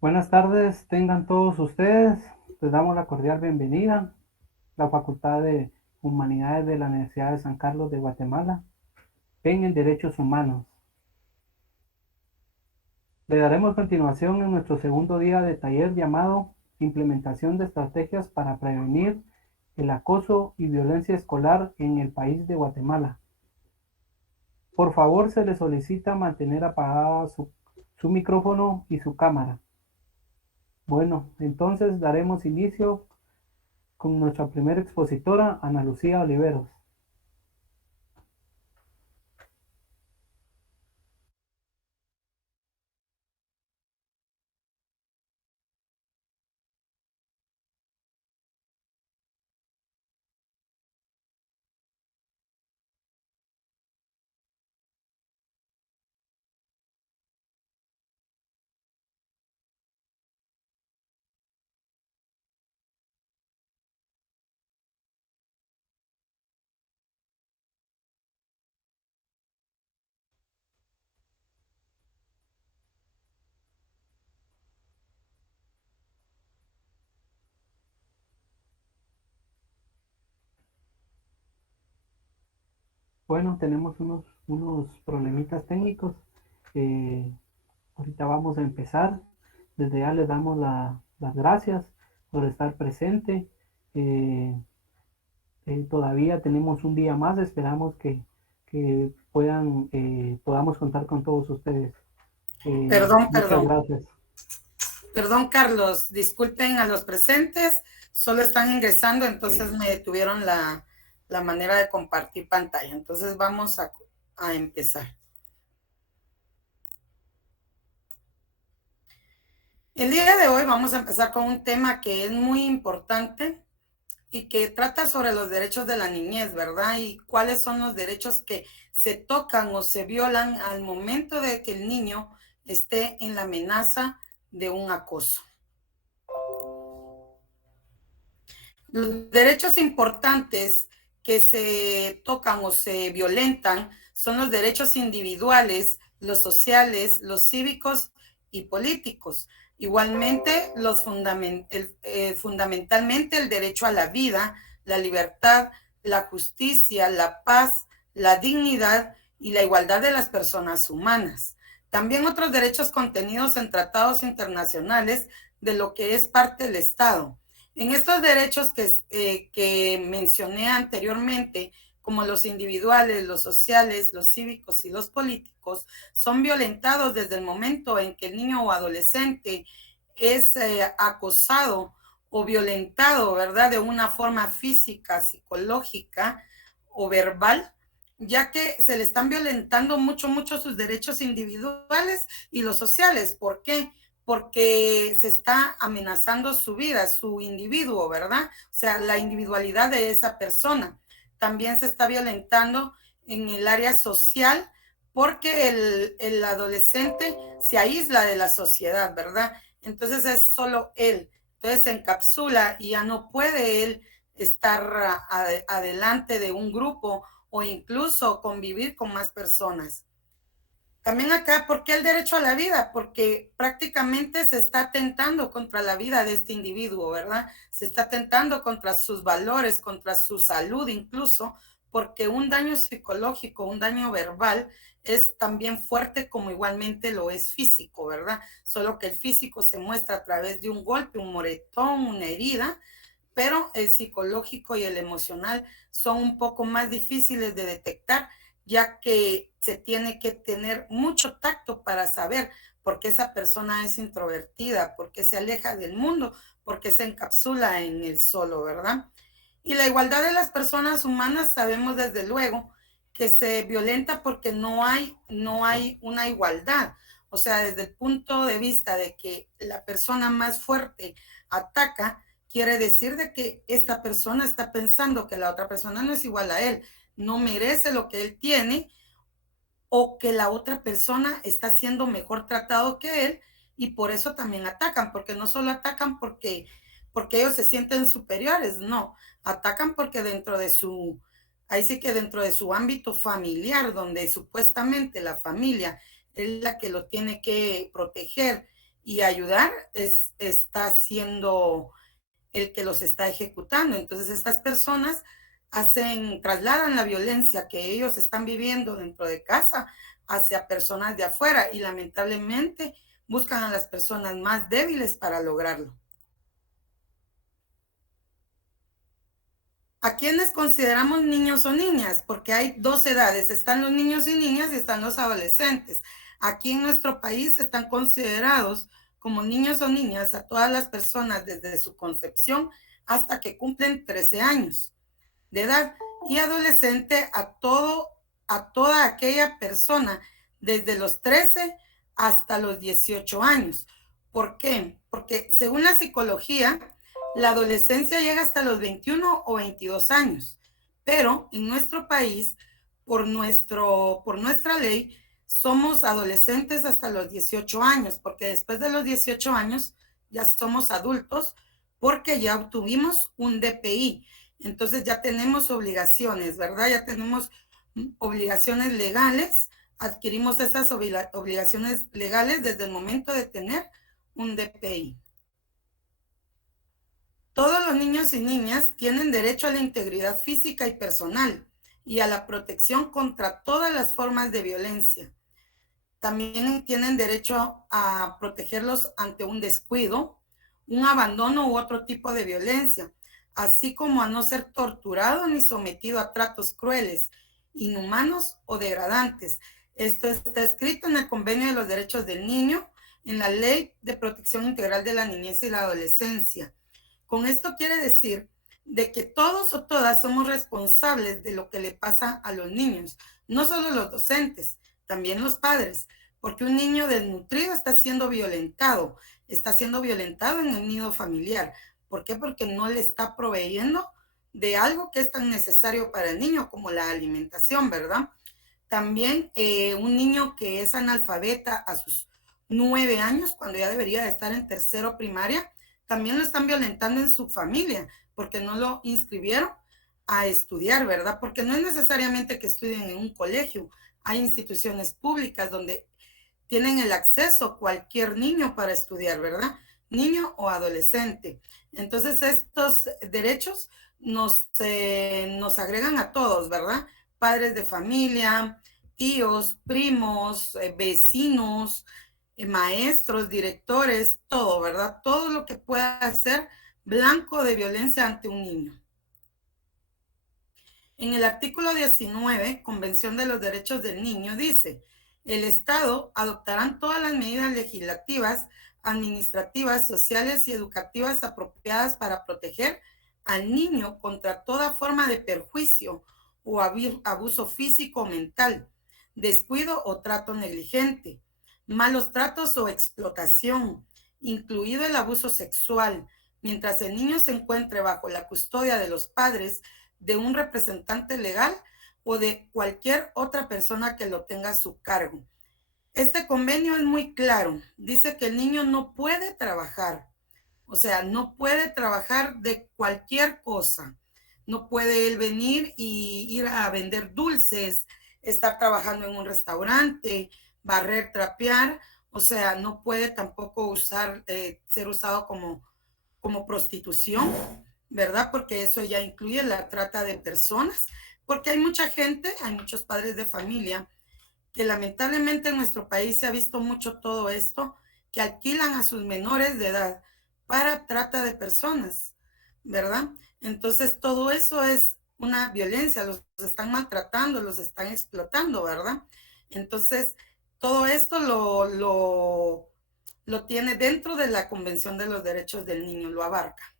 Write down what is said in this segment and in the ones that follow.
Buenas tardes, tengan todos ustedes. Les damos la cordial bienvenida. La Facultad de Humanidades de la Universidad de San Carlos de Guatemala, en Derechos Humanos. Le daremos continuación en nuestro segundo día de taller llamado Implementación de estrategias para prevenir el acoso y violencia escolar en el país de Guatemala. Por favor, se le solicita mantener apagada su micrófono y su cámara. Bueno, entonces daremos inicio con nuestra primera expositora, Ana Lucía Oliveros. Bueno, tenemos unos problemitas técnicos. Eh, Ahorita vamos a empezar. Desde ya les damos las gracias por estar presente. Eh, Todavía tenemos un día más. Esperamos que podamos contar con todos ustedes. Perdón, Muchas perdón. gracias. Perdón, Carlos. Disculpen a los presentes. Solo están ingresando, entonces me detuvieron la manera de compartir pantalla. Entonces vamos a empezar. El día de hoy vamos a empezar con un tema que es muy importante y que trata sobre los derechos de la niñez, ¿verdad? Y cuáles son los derechos que se tocan o se violan al momento de que el niño esté en la amenaza de un acoso. Los derechos importantes que se tocan o se violentan son los derechos individuales, los sociales, los cívicos y políticos. Igualmente, fundamentalmente el derecho a la vida, la libertad, la justicia, la paz, la dignidad y la igualdad de las personas humanas. También otros derechos contenidos en tratados internacionales de lo que es parte del Estado. En estos derechos que mencioné anteriormente, como los individuales, los sociales, los cívicos y los políticos, son violentados desde el momento en que el niño o adolescente es acosado o violentado, ¿verdad? De una forma física, psicológica o verbal, ya que se le están violentando mucho sus derechos individuales y los sociales. ¿Por qué? Porque se está amenazando su vida, su individuo, ¿verdad? O sea, la individualidad de esa persona. También se está violentando en el área social porque el adolescente se aísla de la sociedad, ¿verdad? Entonces es solo él. Entonces se encapsula y ya no puede él estar adelante de un grupo o incluso convivir con más personas. También acá, ¿por qué el derecho a la vida? Porque prácticamente se está atentando contra la vida de este individuo, ¿verdad? Se está atentando contra sus valores, contra su salud incluso, porque un daño psicológico, un daño verbal es también fuerte como igualmente lo es físico, ¿verdad? Solo que el físico se muestra a través de un golpe, un moretón, una herida, pero el psicológico y el emocional son un poco más difíciles de detectar, ya que se tiene que tener mucho tacto para saber por qué esa persona es introvertida, por qué se aleja del mundo, por qué se encapsula en el solo, ¿verdad? Y la igualdad de las personas humanas sabemos desde luego que se violenta porque no hay una igualdad. O sea, desde el punto de vista de que la persona más fuerte ataca, quiere decir de que esta persona está pensando que la otra persona no es igual a él, no merece lo que él tiene o que la otra persona está siendo mejor tratado que él y por eso también atacan, porque no solo atacan porque ellos se sienten superiores, no, atacan porque ahí sí que dentro de su ámbito familiar, donde supuestamente la familia es la que lo tiene que proteger y ayudar está siendo el que los está ejecutando. Entonces estas personas trasladan la violencia que ellos están viviendo dentro de casa hacia personas de afuera y lamentablemente buscan a las personas más débiles para lograrlo. ¿A quiénes consideramos niños o niñas? Porque hay dos edades, están los niños y niñas y están los adolescentes. Aquí en nuestro país están considerados como niños o niñas a todas las personas desde su concepción hasta que cumplen 13 años de edad y adolescente a toda aquella persona desde los 13 hasta los 18 años. ¿Por qué? Porque según la psicología, la adolescencia llega hasta los 21 o 22 años, pero en nuestro país, por nuestra ley, somos adolescentes hasta los 18 años, porque después de los 18 años ya somos adultos, porque ya obtuvimos un DPI. Entonces ya tenemos obligaciones, ¿verdad? Ya tenemos obligaciones legales, adquirimos esas obligaciones legales desde el momento de tener un DPI. Todos los niños y niñas tienen derecho a la integridad física y personal y a la protección contra todas las formas de violencia. También tienen derecho a protegerlos ante un descuido, un abandono u otro tipo de violencia, así como a no ser torturado ni sometido a tratos crueles, inhumanos o degradantes. Esto está escrito en el Convenio de los Derechos del Niño, en la Ley de Protección Integral de la Niñez y la Adolescencia. Con esto quiere decir de que todos o todas somos responsables de lo que le pasa a los niños, no solo los docentes, también los padres, porque un niño desnutrido está siendo violentado en el nido familiar. ¿Por qué? Porque no le está proveyendo de algo que es tan necesario para el niño como la alimentación, ¿verdad? También un niño que es analfabeta a sus 9 años, cuando ya debería de estar en tercero primaria, también lo están violentando en su familia, porque no lo inscribieron a estudiar, ¿verdad? Porque no es necesariamente que estudien en un colegio, hay instituciones públicas donde tienen el acceso cualquier niño para estudiar, ¿verdad? Niño o adolescente. Entonces estos derechos nos agregan a todos, ¿verdad? Padres de familia, tíos, primos, vecinos, maestros, directores, todo, ¿verdad? Todo lo que pueda ser blanco de violencia ante un niño. En el artículo 19, Convención de los Derechos del Niño, dice: el Estado adoptará todas las medidas legislativas, administrativas, sociales y educativas apropiadas para proteger al niño contra toda forma de perjuicio o abuso físico o mental, descuido o trato negligente, malos tratos o explotación, incluido el abuso sexual, mientras el niño se encuentre bajo la custodia de los padres, de un representante legal o de cualquier otra persona que lo tenga a su cargo. Este convenio es muy claro. Dice que el niño no puede trabajar. O sea, no puede trabajar de cualquier cosa. No puede él venir y ir a vender dulces, estar trabajando en un restaurante, barrer, trapear. O sea, no puede tampoco ser usado como prostitución, ¿verdad? Porque eso ya incluye la trata de personas. Porque hay mucha gente, hay muchos padres de familia que lamentablemente en nuestro país se ha visto mucho todo esto, que alquilan a sus menores de edad para trata de personas, ¿verdad? Entonces todo eso es una violencia, los están maltratando, los están explotando, ¿verdad? Entonces todo esto lo tiene dentro de la Convención de los Derechos del Niño, lo abarca.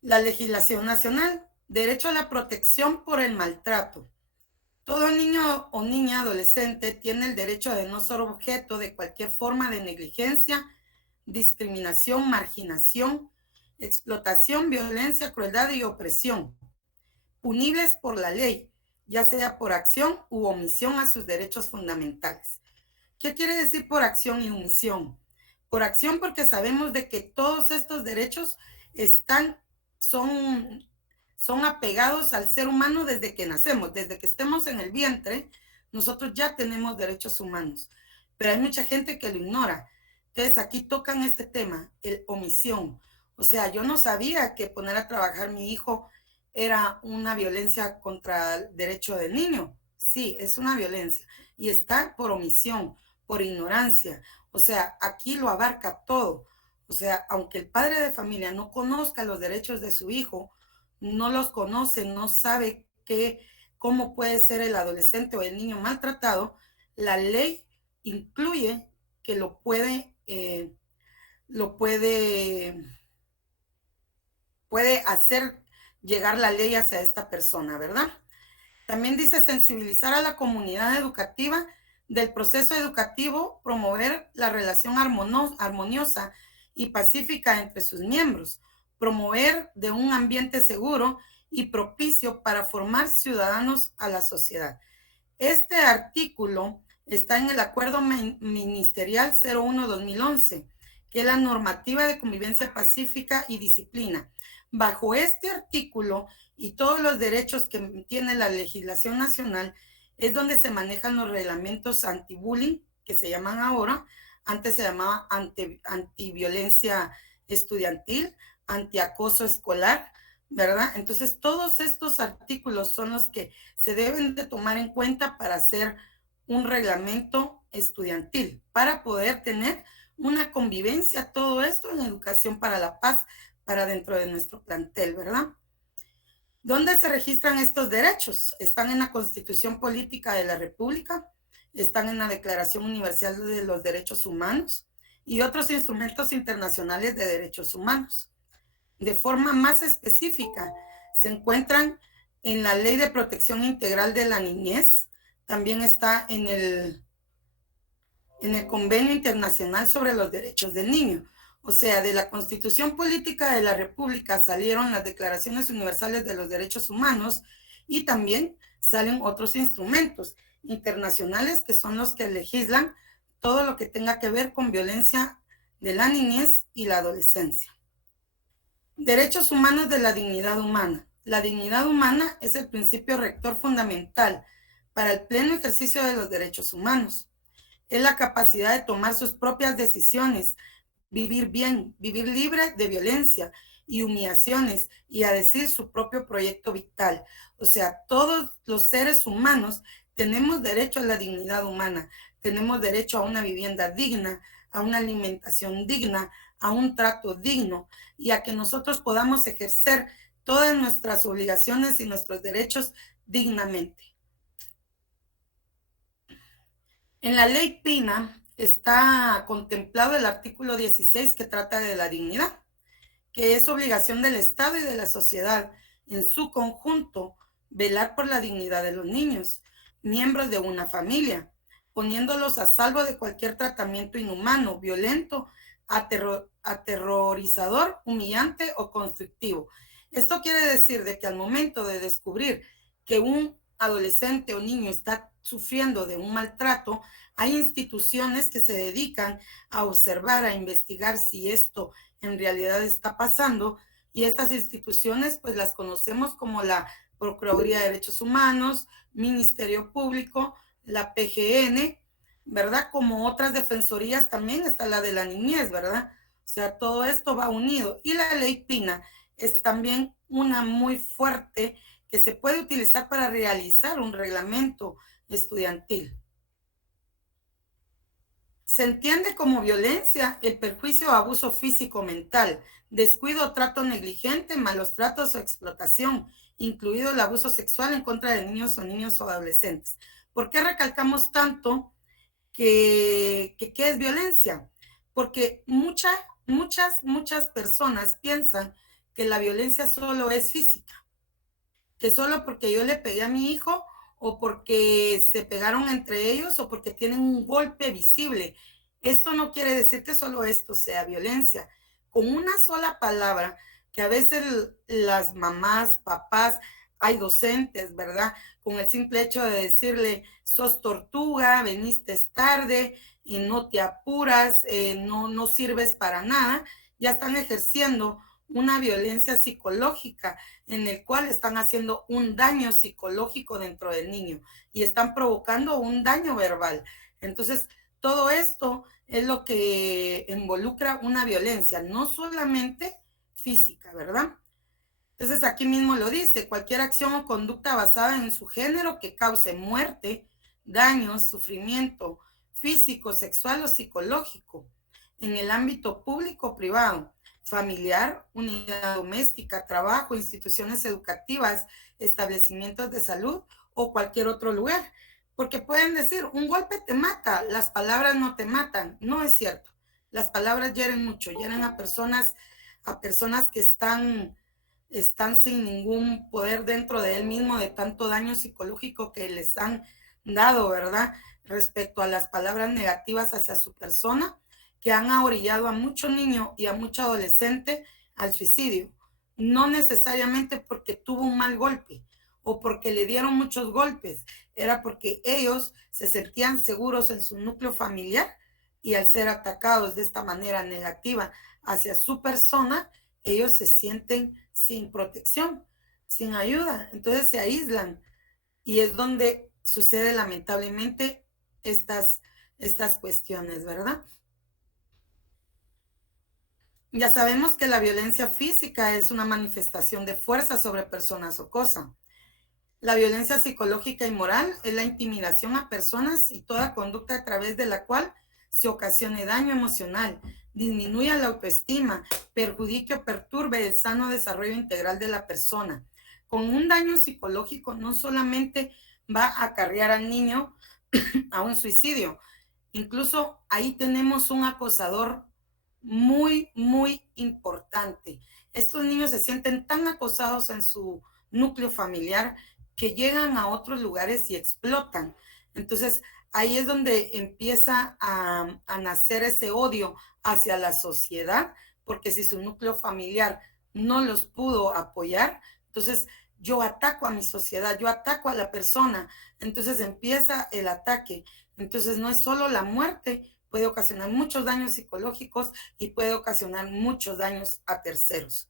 La legislación nacional, derecho a la protección por el maltrato. Todo niño o niña adolescente tiene el derecho de no ser objeto de cualquier forma de negligencia, discriminación, marginación, explotación, violencia, crueldad y opresión, punibles por la ley, ya sea por acción u omisión a sus derechos fundamentales. ¿Qué quiere decir por acción y omisión? Por acción porque sabemos de que todos estos derechos son apegados al ser humano desde que nacemos, desde que estemos en el vientre, nosotros ya tenemos derechos humanos, pero hay mucha gente que lo ignora. ustedes aquí tocan este tema, el omisión. O sea, yo no sabía que poner a trabajar a mi hijo era una violencia contra el derecho del niño. Sí, es una violencia. Y está por omisión, por ignorancia. O sea, aquí lo abarca todo. O sea, aunque el padre de familia no conozca los derechos de su hijo, no los conoce, no sabe cómo puede ser el adolescente o el niño maltratado, la ley incluye que puede hacer llegar la ley hacia esta persona, ¿verdad? También dice sensibilizar a la comunidad educativa del proceso educativo, promover la relación armoniosa y pacífica entre sus miembros, promover de un ambiente seguro y propicio para formar ciudadanos a la sociedad. Este artículo está en el Acuerdo Ministerial 01-2011, que es la normativa de convivencia pacífica y disciplina. Bajo este artículo y todos los derechos que tiene la legislación nacional, es donde se manejan los reglamentos anti-bullying, que se llaman ahora, antes se llamaba antiviolencia estudiantil, antiacoso escolar, ¿verdad? Entonces, todos estos artículos son los que se deben de tomar en cuenta para hacer un reglamento estudiantil, para poder tener una convivencia, todo esto en educación para la paz, para dentro de nuestro plantel, ¿verdad? ¿Dónde se registran estos derechos? Están en la Constitución Política de la República, están en la Declaración Universal de los Derechos Humanos y otros instrumentos internacionales de derechos humanos. De forma más específica, se encuentran en la Ley de Protección Integral de la Niñez, también está en el Convenio Internacional sobre los Derechos del Niño. O sea, de la Constitución Política de la República salieron las Declaraciones Universales de los Derechos Humanos y también salen otros instrumentos internacionales que son los que legislan todo lo que tenga que ver con violencia de la niñez y la adolescencia. Derechos humanos de la dignidad humana. La dignidad humana es el principio rector fundamental para el pleno ejercicio de los derechos humanos. Es la capacidad de tomar sus propias decisiones, vivir bien, vivir libre de violencia y humillaciones y a decir su propio proyecto vital. O sea, todos los seres humanos tenemos derecho a la dignidad humana, tenemos derecho a una vivienda digna, a una alimentación digna, a un trato digno y a que nosotros podamos ejercer todas nuestras obligaciones y nuestros derechos dignamente. En la ley Pina está contemplado el artículo 16 que trata de la dignidad, que es obligación del Estado y de la sociedad en su conjunto velar por la dignidad de los niños, miembros de una familia, poniéndolos a salvo de cualquier tratamiento inhumano, violento, aterrorizador, humillante o constructivo. Esto quiere decir de que al momento de descubrir que un adolescente o niño está sufriendo de un maltrato, hay instituciones que se dedican a observar, a investigar si esto en realidad está pasando, y estas instituciones pues las conocemos como la Procuraduría de Derechos Humanos, Ministerio Público, la PGN, ¿verdad? Como otras defensorías también está la de la niñez, ¿verdad? O sea, todo esto va unido. Y la ley Pina es también una muy fuerte que se puede utilizar para realizar un reglamento estudiantil. Se entiende como violencia el perjuicio o abuso físico mental, descuido, trato negligente, malos tratos o explotación, incluido el abuso sexual en contra de niños o adolescentes. ¿Por qué recalcamos tanto que es violencia? Porque muchas personas piensan que la violencia solo es física, que solo porque yo le pegué a mi hijo o porque se pegaron entre ellos o porque tienen un golpe visible. Esto no quiere decir que solo esto sea violencia. Con una sola palabra, que a veces las mamás, papás, hay docentes, ¿verdad? Con el simple hecho de decirle, sos tortuga, veniste tarde, no te apuras, no sirves para nada, ya están ejerciendo una violencia psicológica en el cual están haciendo un daño psicológico dentro del niño y están provocando un daño verbal. Entonces, Todo esto es lo que involucra una violencia, no solamente física, ¿verdad? Entonces aquí mismo lo dice, cualquier acción o conducta basada en su género que cause muerte, daños, sufrimiento físico, sexual o psicológico en el ámbito público o privado, familiar, unidad doméstica, trabajo, instituciones educativas, establecimientos de salud o cualquier otro lugar. Porque pueden decir, un golpe te mata, las palabras no te matan. No es cierto. Las palabras hieren mucho, hieren a personas que están sin ningún poder dentro de él mismo, de tanto daño psicológico que les han dado, ¿verdad? Respecto a las palabras negativas hacia su persona, que han ahorillado a mucho niño y a mucho adolescente al suicidio. No necesariamente porque tuvo un mal golpe o porque le dieron muchos golpes, era porque ellos se sentían seguros en su núcleo familiar y al ser atacados de esta manera negativa hacia su persona, ellos se sienten sin protección, sin ayuda, entonces se aíslan y es donde sucede lamentablemente estas cuestiones, ¿verdad? Ya sabemos que la violencia física es una manifestación de fuerza sobre personas o cosas. La violencia psicológica y moral es la intimidación a personas y toda conducta a través de la cual se ocasione daño emocional, disminuya la autoestima, perjudique o perturbe el sano desarrollo integral de la persona. Con un daño psicológico no solamente va a acarrear al niño a un suicidio, incluso ahí tenemos un acosador muy, muy importante. Estos niños se sienten tan acosados en su núcleo familiar que llegan a otros lugares y explotan. Entonces, ahí es donde empieza a nacer ese odio hacia la sociedad, porque si su núcleo familiar no los pudo apoyar, entonces yo ataco a mi sociedad, yo ataco a la persona, entonces empieza el ataque. Entonces no es solo la muerte, puede ocasionar muchos daños psicológicos y puede ocasionar muchos daños a terceros.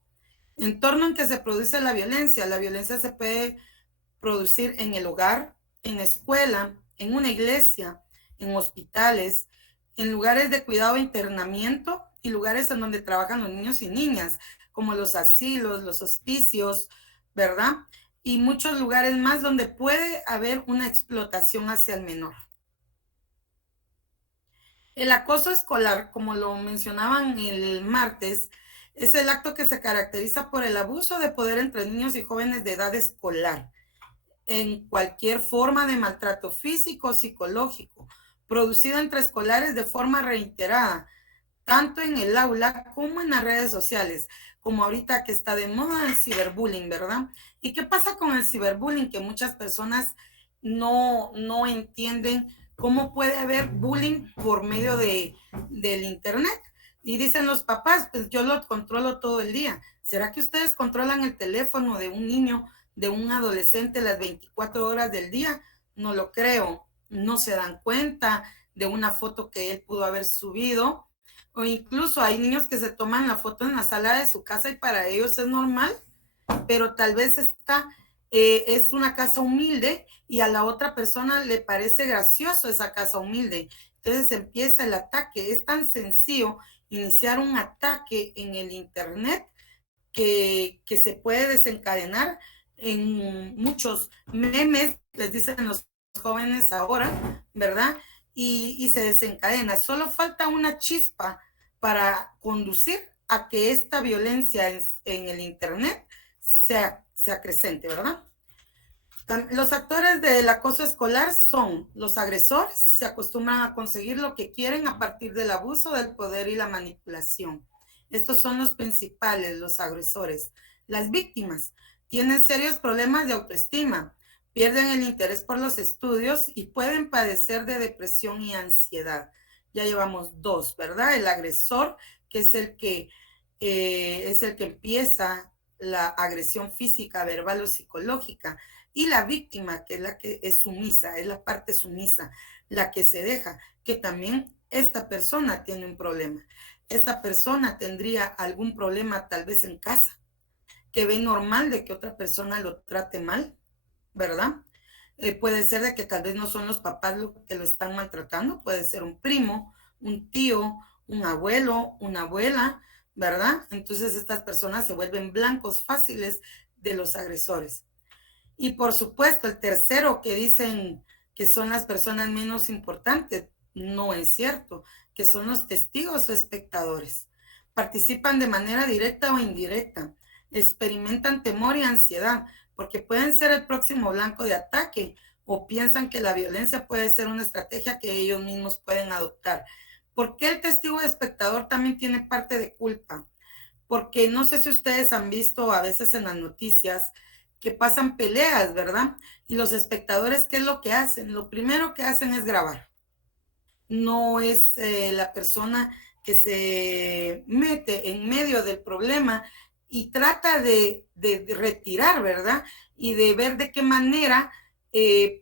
Entorno en que se produce la violencia se puede producir en el hogar, en la escuela, en una iglesia, en hospitales, en lugares de cuidado e internamiento y lugares en donde trabajan los niños y niñas, como los asilos, los hospicios, ¿verdad? Y muchos lugares más donde puede haber una explotación hacia el menor. El acoso escolar, como lo mencionaban el martes, es el acto que se caracteriza por el abuso de poder entre niños y jóvenes de edad escolar, en cualquier forma de maltrato físico o psicológico, producido entre escolares de forma reiterada, tanto en el aula como en las redes sociales, como ahorita que está de moda el ciberbullying, ¿verdad? ¿Y qué pasa con el ciberbullying? Que muchas personas no entienden cómo puede haber bullying por medio del internet. Y dicen los papás, pues yo lo controlo todo el día. ¿Será que ustedes controlan el teléfono de un niño, de un adolescente las 24 horas del día? No lo creo. No se dan cuenta de una foto que él pudo haber subido. O incluso hay niños que se toman la foto en la sala de su casa y para ellos es normal, pero tal vez es una casa humilde y a la otra persona le parece gracioso esa casa humilde. Entonces empieza el ataque. Es tan sencillo iniciar un ataque en el internet que se puede desencadenar en muchos memes, les dicen los jóvenes ahora, ¿verdad? Y se desencadena. Solo falta una chispa para conducir a que esta violencia en el internet se acrecente, ¿verdad? Los actores del acoso escolar son los agresores, se acostumbran a conseguir lo que quieren a partir del abuso del poder y la manipulación. Estos son los principales, los agresores. Las víctimas tienen serios problemas de autoestima, pierden el interés por los estudios y pueden padecer de depresión y ansiedad. Ya llevamos dos, ¿verdad? El agresor, que es el que empieza la agresión física, verbal o psicológica, y la víctima, que es la que es sumisa, es la parte sumisa, la que se deja, que también esta persona tiene un problema. Esta persona tendría algún problema tal vez en casa, que ve normal de que otra persona lo trate mal, ¿verdad? Puede ser de que tal vez no son los papás los que lo están maltratando, puede ser un primo, un tío, un abuelo, una abuela, ¿verdad? Entonces estas personas se vuelven blancos fáciles de los agresores. Y por supuesto, el tercero que dicen que son las personas menos importantes, no es cierto, que son los testigos o espectadores. Participan de manera directa o indirecta, experimentan temor y ansiedad, porque pueden ser el próximo blanco de ataque o piensan que la violencia puede ser una estrategia que ellos mismos pueden adoptar. ¿Por qué el testigo o espectador también tiene parte de culpa? Porque no sé si ustedes han visto a veces en las noticias que pasan peleas, ¿verdad? Y los espectadores, ¿qué es lo que hacen? Lo primero que hacen es grabar. No es la persona que se mete en medio del problema y trata de retirar, ¿verdad? Y de ver de qué manera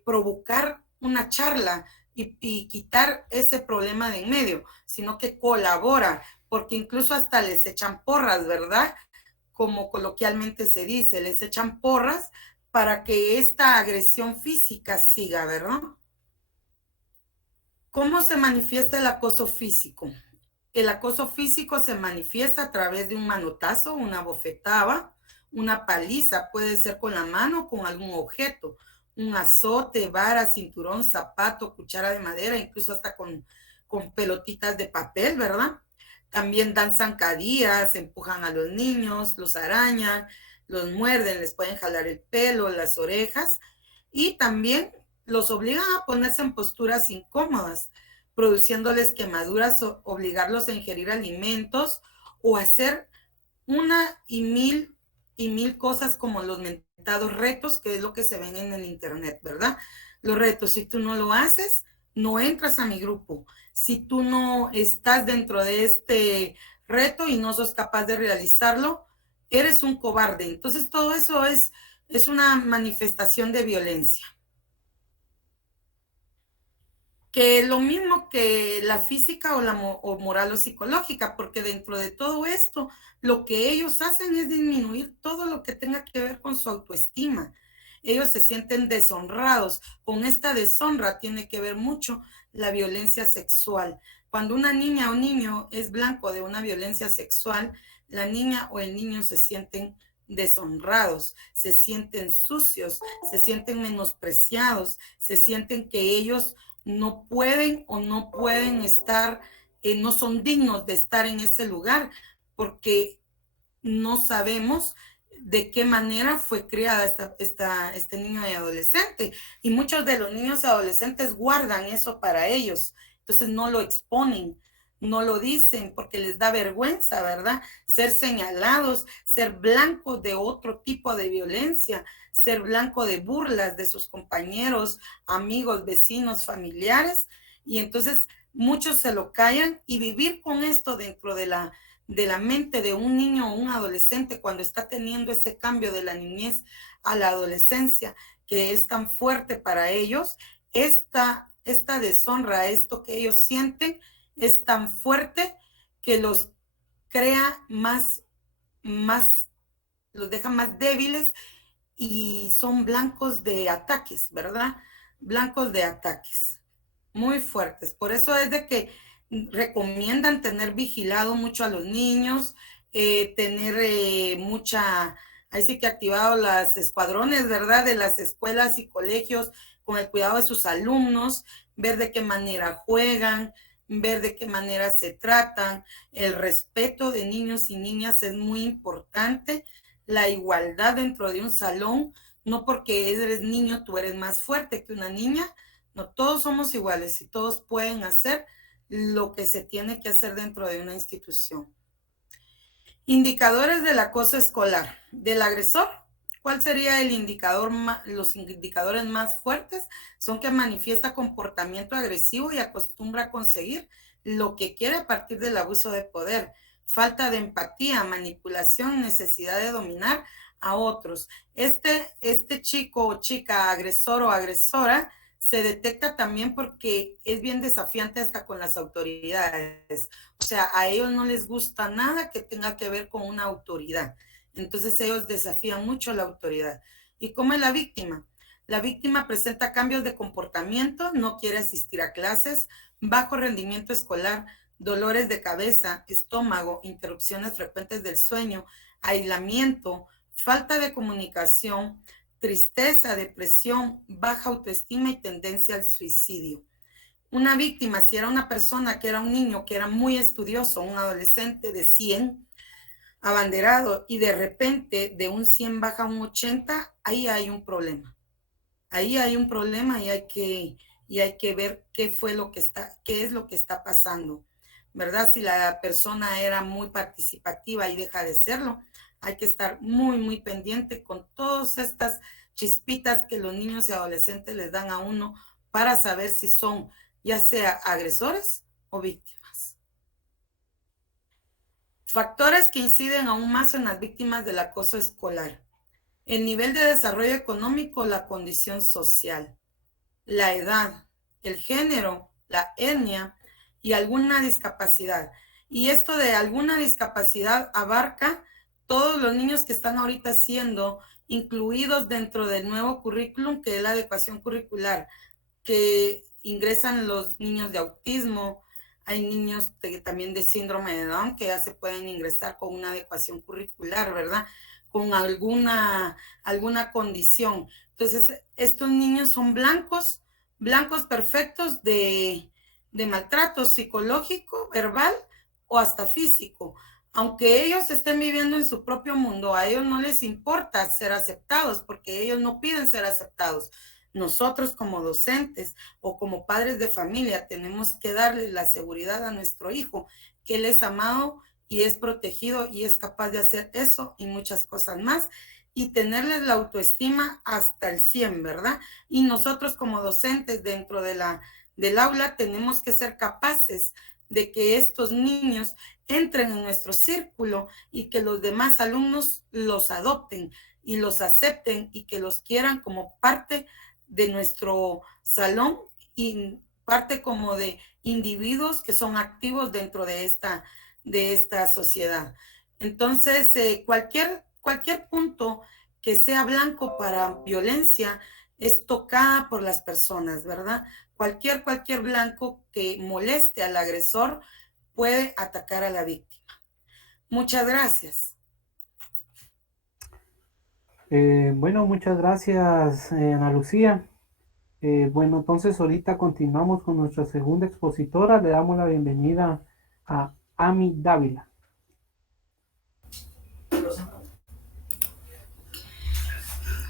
provocar una charla y quitar ese problema de en medio, sino que colabora, porque incluso hasta les echan porras, ¿verdad? Como coloquialmente se dice, les echan porras para que esta agresión física siga, ¿verdad? ¿Cómo se manifiesta el acoso físico? El acoso físico se manifiesta a través de un manotazo, una bofetada, una paliza, puede ser con la mano o con algún objeto, un azote, vara, cinturón, zapato, cuchara de madera, incluso hasta con pelotitas de papel, ¿verdad? También dan zancadillas, empujan a los niños, los arañan, los muerden, les pueden jalar el pelo, las orejas y también los obligan a ponerse en posturas incómodas, produciéndoles quemaduras o obligarlos a ingerir alimentos o hacer una y mil cosas como los mentados retos, que es lo que se ven en el internet, ¿verdad? Los retos, si tú no lo haces, no entras a mi grupo. Si tú no estás dentro de este reto y no sos capaz de realizarlo, eres un cobarde. Entonces todo eso es una manifestación de violencia. Que lo mismo que la física o la o moral o psicológica, porque dentro de todo esto, lo que ellos hacen es disminuir todo lo que tenga que ver con su autoestima. Ellos se sienten deshonrados. Con esta deshonra tiene que ver mucho la violencia sexual. Cuando una niña o niño es blanco de una violencia sexual, la niña o el niño se sienten deshonrados, se sienten sucios, se sienten menospreciados, se sienten que ellos no pueden o no pueden estar, no son dignos de estar en ese lugar porque no sabemos de qué manera fue criada este niño y adolescente. Y muchos de los niños y adolescentes guardan eso para ellos, entonces no lo exponen, no lo dicen porque les da vergüenza, ¿verdad? Ser señalados, ser blancos de otro tipo de violencia, ser blanco de burlas de sus compañeros, amigos, vecinos, familiares. Y entonces muchos se lo callan y vivir con esto dentro de la mente de un niño o un adolescente cuando está teniendo ese cambio de la niñez a la adolescencia que es tan fuerte para ellos, esta deshonra, esto que ellos sienten es tan fuerte que los crea más, los deja más débiles y son blancos de ataques, ¿verdad? Blancos de ataques muy fuertes. Por eso es de que recomiendan tener vigilado mucho a los niños, tener mucha, ahí sí que activado las escuadrones, ¿verdad? De las escuelas y colegios con el cuidado de sus alumnos, ver de qué manera juegan, ver de qué manera se tratan. El respeto de niños y niñas es muy importante. La igualdad dentro de un salón, no porque eres niño tú eres más fuerte que una niña, no, todos somos iguales y todos pueden hacer lo que se tiene que hacer dentro de una institución. Indicadores del acoso escolar. Del agresor, ¿cuál sería el indicador? Los indicadores más fuertes son que manifiesta comportamiento agresivo y acostumbra a conseguir lo que quiere a partir del abuso de poder. Falta de empatía, manipulación, necesidad de dominar a otros. Este chico o chica agresor o agresora se detecta también porque es bien desafiante hasta con las autoridades. O sea, a ellos no les gusta nada que tenga que ver con una autoridad. Entonces ellos desafían mucho la autoridad. ¿Y cómo es la víctima? La víctima presenta cambios de comportamiento, no quiere asistir a clases, bajo rendimiento escolar, dolores de cabeza, estómago, interrupciones frecuentes del sueño, aislamiento, falta de comunicación, tristeza, depresión, baja autoestima y tendencia al suicidio. Una víctima, si era una persona que era un niño que era muy estudioso, un adolescente de 100, abanderado, y de repente de un 100 baja a un 80, ahí hay un problema. Ahí hay un problema y hay que ver qué es lo que está pasando, ¿verdad? Si la persona era muy participativa y deja de serlo, hay que estar muy, muy pendiente con todas estas chispitas que los niños y adolescentes les dan a uno para saber si son ya sea agresores o víctimas. Factores que inciden aún más en las víctimas del acoso escolar: el nivel de desarrollo económico, la condición social, la edad, el género, la etnia y alguna discapacidad. Y esto de alguna discapacidad abarca todos los niños que están ahorita siendo incluidos dentro del nuevo currículum, que es la adecuación curricular, que ingresan los niños de autismo. Hay niños también de síndrome de Down que ya se pueden ingresar con una adecuación curricular, ¿verdad? Con alguna condición. Entonces, estos niños son blancos perfectos de maltrato psicológico, verbal o hasta físico. Aunque ellos estén viviendo en su propio mundo, a ellos no les importa ser aceptados porque ellos no piden ser aceptados. Nosotros como docentes o como padres de familia tenemos que darle la seguridad a nuestro hijo que él es amado y es protegido y es capaz de hacer eso y muchas cosas más, y tenerles la autoestima hasta el 100, ¿verdad? Y nosotros como docentes dentro del aula tenemos que ser capaces de que estos niños entren en nuestro círculo y que los demás alumnos los adopten y los acepten y que los quieran como parte de nuestro salón y parte como de individuos que son activos dentro de esta sociedad. Entonces, cualquier punto que sea blanco para violencia es tocada por las personas, ¿verdad? Cualquier blanco que moleste al agresor puede atacar a la víctima. Muchas gracias. Bueno, muchas gracias, Ana Lucía. Bueno, entonces ahorita continuamos con nuestra segunda expositora. Le damos la bienvenida a Ami Dávila.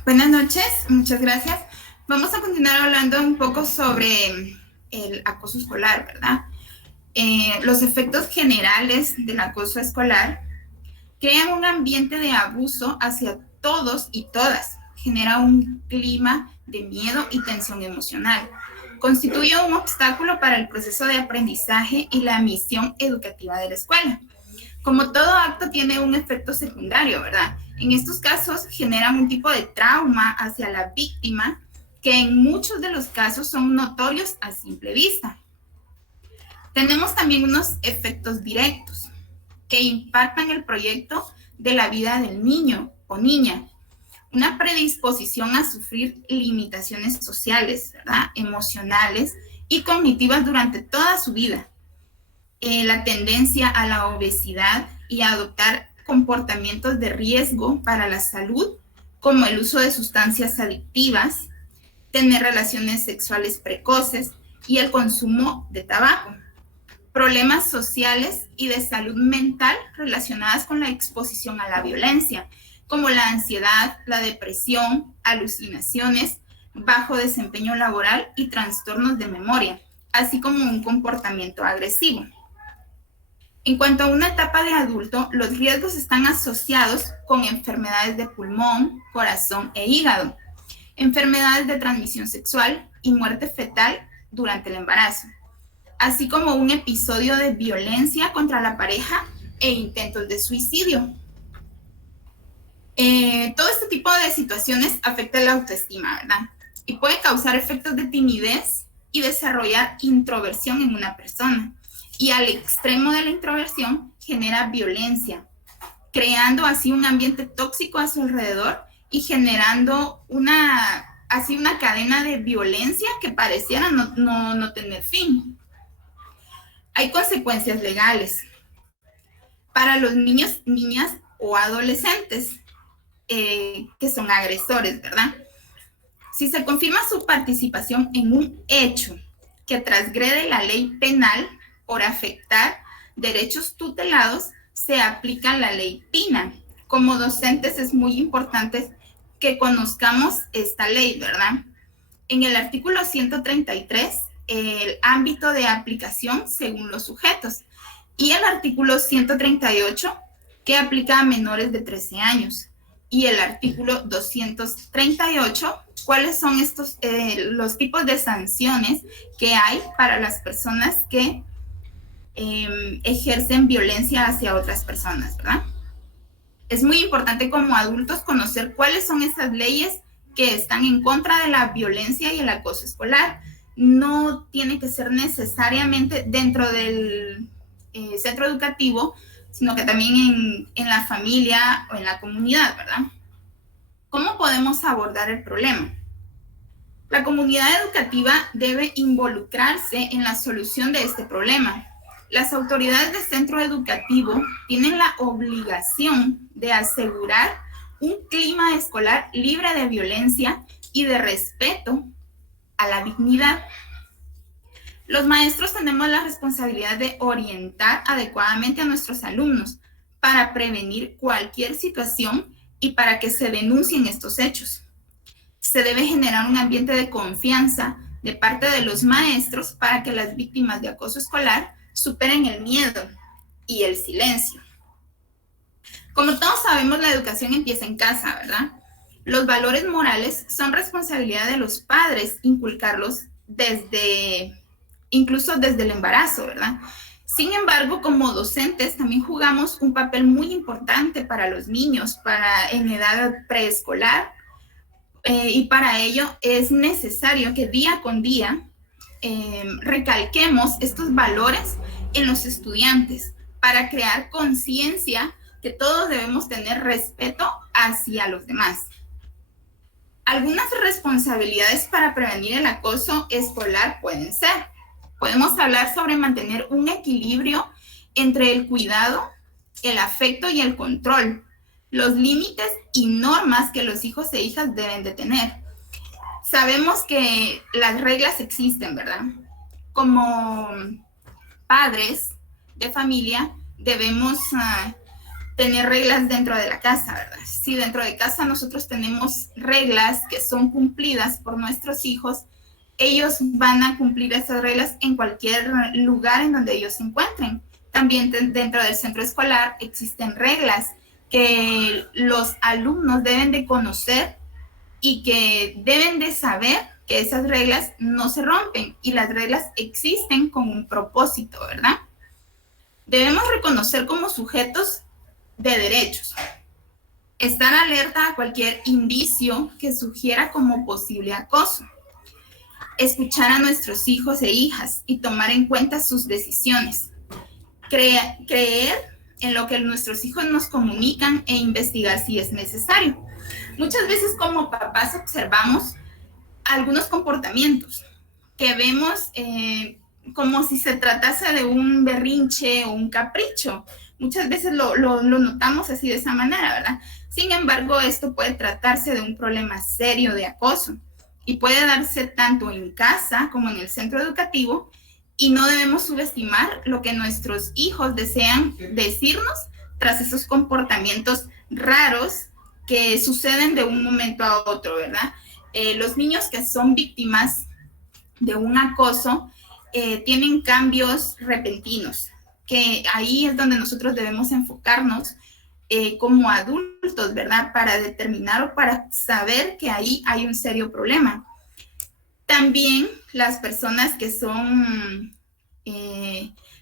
Buenas noches, muchas gracias. Vamos a continuar hablando un poco sobre el acoso escolar, ¿verdad? Los efectos generales del acoso escolar crean un ambiente de abuso hacia todos y todas, genera un clima de miedo y tensión emocional, constituye un obstáculo para el proceso de aprendizaje y la misión educativa de la escuela. Como todo acto tiene un efecto secundario, ¿verdad? En estos casos generan un tipo de trauma hacia la víctima que en muchos de los casos son notorios a simple vista. Tenemos también unos efectos directos que impactan el proyecto de la vida del niño o niña. Una predisposición a sufrir limitaciones sociales, ¿verdad?, emocionales y cognitivas durante toda su vida. La tendencia a la obesidad y a adoptar comportamientos de riesgo para la salud, como el uso de sustancias adictivas, tener relaciones sexuales precoces y el consumo de tabaco. Problemas sociales y de salud mental relacionadas con la exposición a la violencia, como la ansiedad, la depresión, alucinaciones, bajo desempeño laboral y trastornos de memoria, así como un comportamiento agresivo. En cuanto a una etapa de adulto, los riesgos están asociados con enfermedades de pulmón, corazón e hígado, enfermedades de transmisión sexual y muerte fetal durante el embarazo, así como un episodio de violencia contra la pareja e intentos de suicidio. Todo este tipo de situaciones afecta la autoestima, ¿verdad? Y puede causar efectos de timidez y desarrollar introversión en una persona. Y al extremo de la introversión genera violencia, creando así un ambiente tóxico a su alrededor y generando una así una cadena de violencia que pareciera no tener fin. Hay consecuencias legales para los niños, niñas o adolescentes que son agresores, ¿verdad? Si se confirma su participación en un hecho que transgrede la ley penal por afectar derechos tutelados, se aplica la ley PINA. Como docentes es muy importante que conozcamos esta ley, ¿verdad? En el artículo 133, el ámbito de aplicación según los sujetos, y el artículo 138, que aplica a menores de 13 años, y el artículo 238, cuáles son los tipos de sanciones que hay para las personas que ejercen violencia hacia otras personas, ¿verdad? Es muy importante como adultos conocer cuáles son esas leyes que están en contra de la violencia y el acoso escolar. No tiene que ser necesariamente dentro del centro educativo, sino que también en la familia o en la comunidad, ¿verdad? ¿Cómo podemos abordar el problema? La comunidad educativa debe involucrarse en la solución de este problema. Las autoridades del centro educativo tienen la obligación de asegurar un clima escolar libre de violencia y de respeto a la dignidad. Los maestros tenemos la responsabilidad de orientar adecuadamente a nuestros alumnos para prevenir cualquier situación y para que se denuncien estos hechos. Se debe generar un ambiente de confianza de parte de los maestros para que las víctimas de acoso escolar superen el miedo y el silencio. Como todos sabemos, la educación empieza en casa, ¿verdad? Los valores morales son responsabilidad de los padres inculcarlos incluso desde el embarazo, ¿verdad? Sin embargo, como docentes también jugamos un papel muy importante para los niños, en edad preescolar, y para ello es necesario que día con día recalquemos estos valores en los estudiantes para crear conciencia que todos debemos tener respeto hacia los demás. Algunas responsabilidades para prevenir el acoso escolar pueden ser: podemos hablar sobre mantener un equilibrio entre el cuidado, el afecto y el control, los límites y normas que los hijos e hijas deben de tener. Sabemos que las reglas existen, ¿verdad? Como padres de familia debemos tener reglas dentro de la casa, ¿verdad? Si dentro de casa nosotros tenemos reglas que son cumplidas por nuestros hijos, ellos van a cumplir esas reglas en cualquier lugar en donde ellos se encuentren. También dentro del centro escolar existen reglas que los alumnos deben de conocer y que deben de saber que esas reglas no se rompen y las reglas existen con un propósito, ¿verdad? Debemos reconocer como sujetos de derechos, estar alerta a cualquier indicio que sugiera como posible acoso, escuchar a nuestros hijos e hijas y tomar en cuenta sus decisiones, creer en lo que nuestros hijos nos comunican e investigar si es necesario. Muchas veces como papás observamos algunos comportamientos que vemos como si se tratase de un berrinche o un capricho. Muchas veces lo notamos así de esa manera, ¿verdad? Sin embargo, esto puede tratarse de un problema serio de acoso y puede darse tanto en casa como en el centro educativo, y no debemos subestimar lo que nuestros hijos desean decirnos tras esos comportamientos raros que suceden de un momento a otro, ¿verdad? Los niños que son víctimas de un acoso tienen cambios repentinos, que ahí es donde nosotros debemos enfocarnos como adultos, ¿verdad? Para determinar o para saber que ahí hay un serio problema. También las personas que son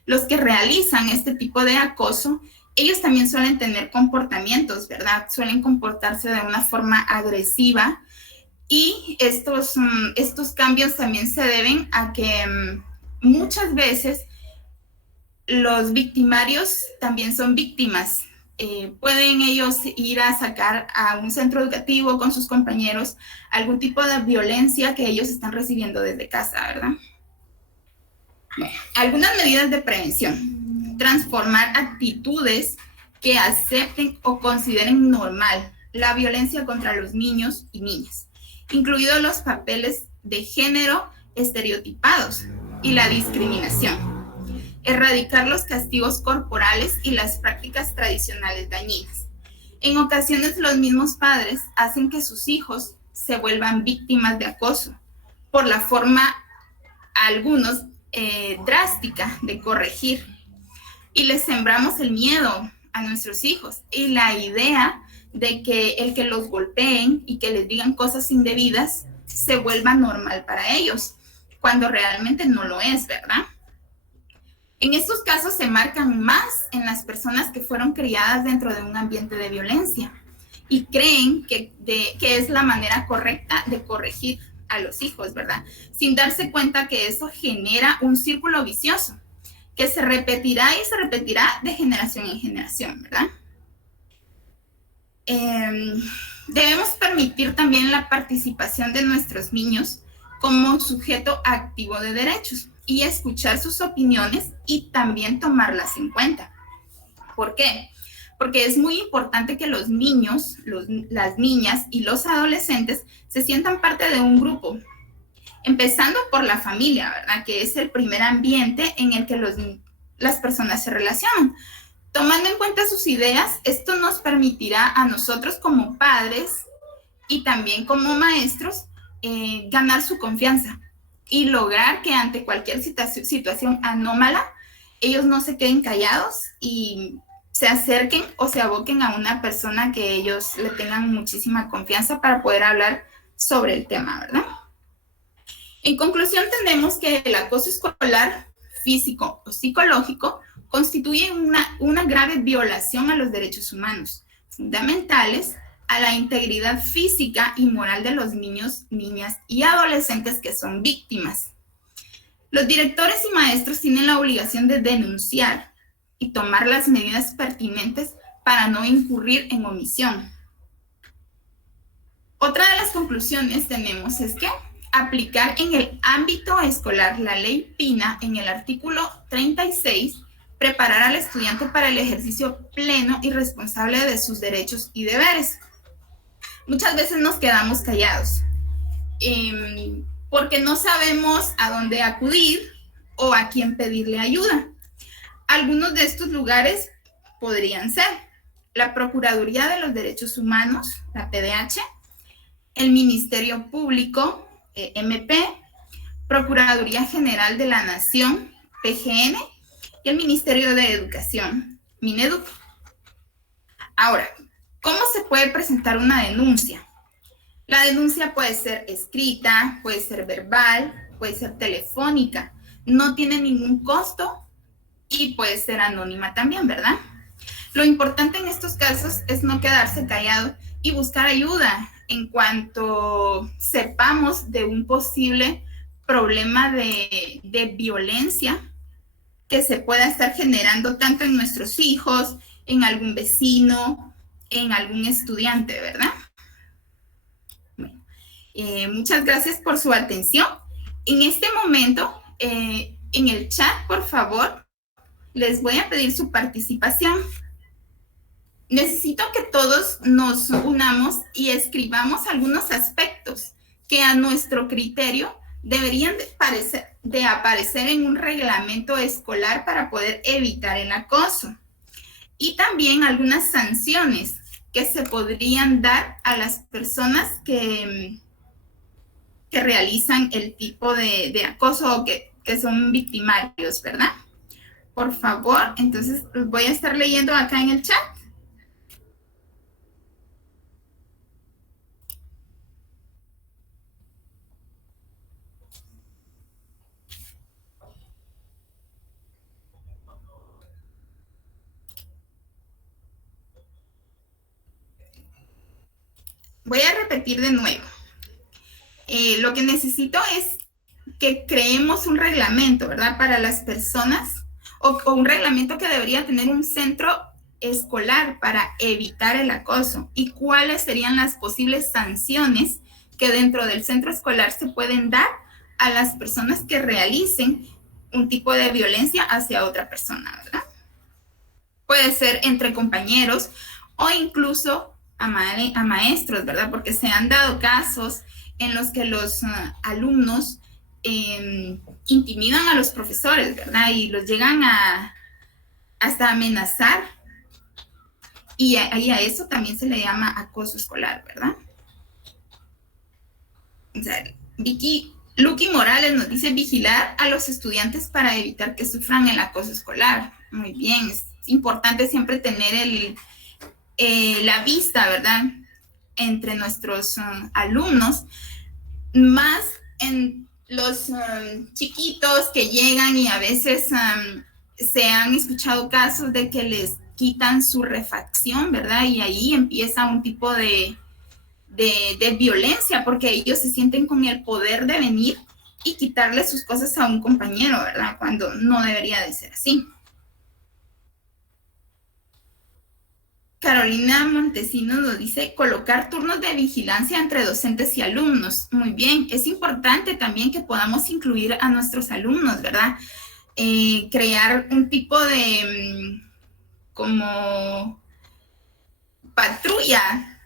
los que realizan este tipo de acoso, ellos también suelen tener comportamientos, ¿verdad? Suelen comportarse de una forma agresiva, y estos cambios también se deben a que muchas veces los victimarios también son víctimas pueden ellos ir a sacar a un centro educativo con sus compañeros algún tipo de violencia que ellos están recibiendo desde casa, ¿verdad? Bueno, algunas medidas de prevención. Transformar actitudes que acepten o consideren normal la violencia contra los niños y niñas, incluidos los papeles de género estereotipados y la discriminación. Erradicar los castigos corporales y las prácticas tradicionales dañinas. En ocasiones los mismos padres hacen que sus hijos se vuelvan víctimas de acoso por la forma, algunos, drástica de corregir. Y les sembramos el miedo a nuestros hijos y la idea de que el que los golpeen y que les digan cosas indebidas se vuelva normal para ellos, cuando realmente no lo es, ¿verdad? En estos casos se marcan más en las personas que fueron criadas dentro de un ambiente de violencia y creen que es la manera correcta de corregir a los hijos, ¿verdad? Sin darse cuenta que eso genera un círculo vicioso que se repetirá y se repetirá de generación en generación, ¿verdad? Debemos permitir también la participación de nuestros niños como sujeto activo de derechos y escuchar sus opiniones y también tomarlas en cuenta. ¿Por qué? Porque es muy importante que los niños, las niñas y los adolescentes se sientan parte de un grupo, empezando por la familia, ¿verdad? Que es el primer ambiente en el que las personas se relacionan. Tomando en cuenta sus ideas, esto nos permitirá a nosotros como padres y también como maestros ganar su confianza y lograr que ante cualquier situación anómala, ellos no se queden callados y se acerquen o se aboquen a una persona que ellos le tengan muchísima confianza para poder hablar sobre el tema, ¿verdad? En conclusión, tenemos que el acoso escolar, físico o psicológico, constituye una grave violación a los derechos humanos fundamentales, a la integridad física y moral de los niños, niñas y adolescentes que son víctimas. Los directores y maestros tienen la obligación de denunciar y tomar las medidas pertinentes para no incurrir en omisión. Otra de las conclusiones tenemos es que aplicar en el ámbito escolar la ley PINA en el artículo 36, preparar al estudiante para el ejercicio pleno y responsable de sus derechos y deberes. Muchas veces nos quedamos callados porque no sabemos a dónde acudir o a quién pedirle ayuda. Algunos de estos lugares podrían ser la Procuraduría de los Derechos Humanos, la PDH, el Ministerio Público, MP, Procuraduría General de la Nación, PGN, y el Ministerio de Educación, Mineduc. Ahora, ¿cómo se puede presentar una denuncia? La denuncia puede ser escrita, puede ser verbal, puede ser telefónica, no tiene ningún costo y puede ser anónima también, ¿verdad? Lo importante en estos casos es no quedarse callado y buscar ayuda en cuanto sepamos de un posible problema de violencia que se pueda estar generando tanto en nuestros hijos, en algún vecino, en algún estudiante, ¿verdad? Bueno, muchas gracias por su atención. En este momento, en el chat, por favor, les voy a pedir su participación. Necesito que todos nos unamos y escribamos algunos aspectos que a nuestro criterio deberían de aparecer en un reglamento escolar para poder evitar el acoso. Y también algunas sanciones que se podrían dar a las personas que realizan el tipo de acoso o que son victimarios, ¿verdad? Por favor, entonces voy a estar leyendo acá en el chat. Voy a repetir de nuevo. Lo que necesito es que creemos un reglamento, ¿verdad? Para las personas, o un reglamento que debería tener un centro escolar para evitar el acoso y cuáles serían las posibles sanciones que dentro del centro escolar se pueden dar a las personas que realicen un tipo de violencia hacia otra persona, ¿verdad? Puede ser entre compañeros o incluso a maestros, ¿verdad? Porque se han dado casos en los que los alumnos intimidan a los profesores, ¿verdad? Y los llegan hasta amenazar. Y a eso también se le llama acoso escolar, ¿verdad? O sea, Lucky Morales nos dice vigilar a los estudiantes para evitar que sufran el acoso escolar. Muy bien, es importante siempre tener la vista, ¿verdad? Entre nuestros alumnos, más en los chiquitos que llegan y a veces se han escuchado casos de que les quitan su refacción, ¿verdad? Y ahí empieza un tipo de violencia, porque ellos se sienten con el poder de venir y quitarle sus cosas a un compañero, ¿verdad? Cuando no debería de ser así. Carolina Montesinos nos dice colocar turnos de vigilancia entre docentes y alumnos. Muy bien, es importante también que podamos incluir a nuestros alumnos, ¿verdad? Crear un tipo de como patrulla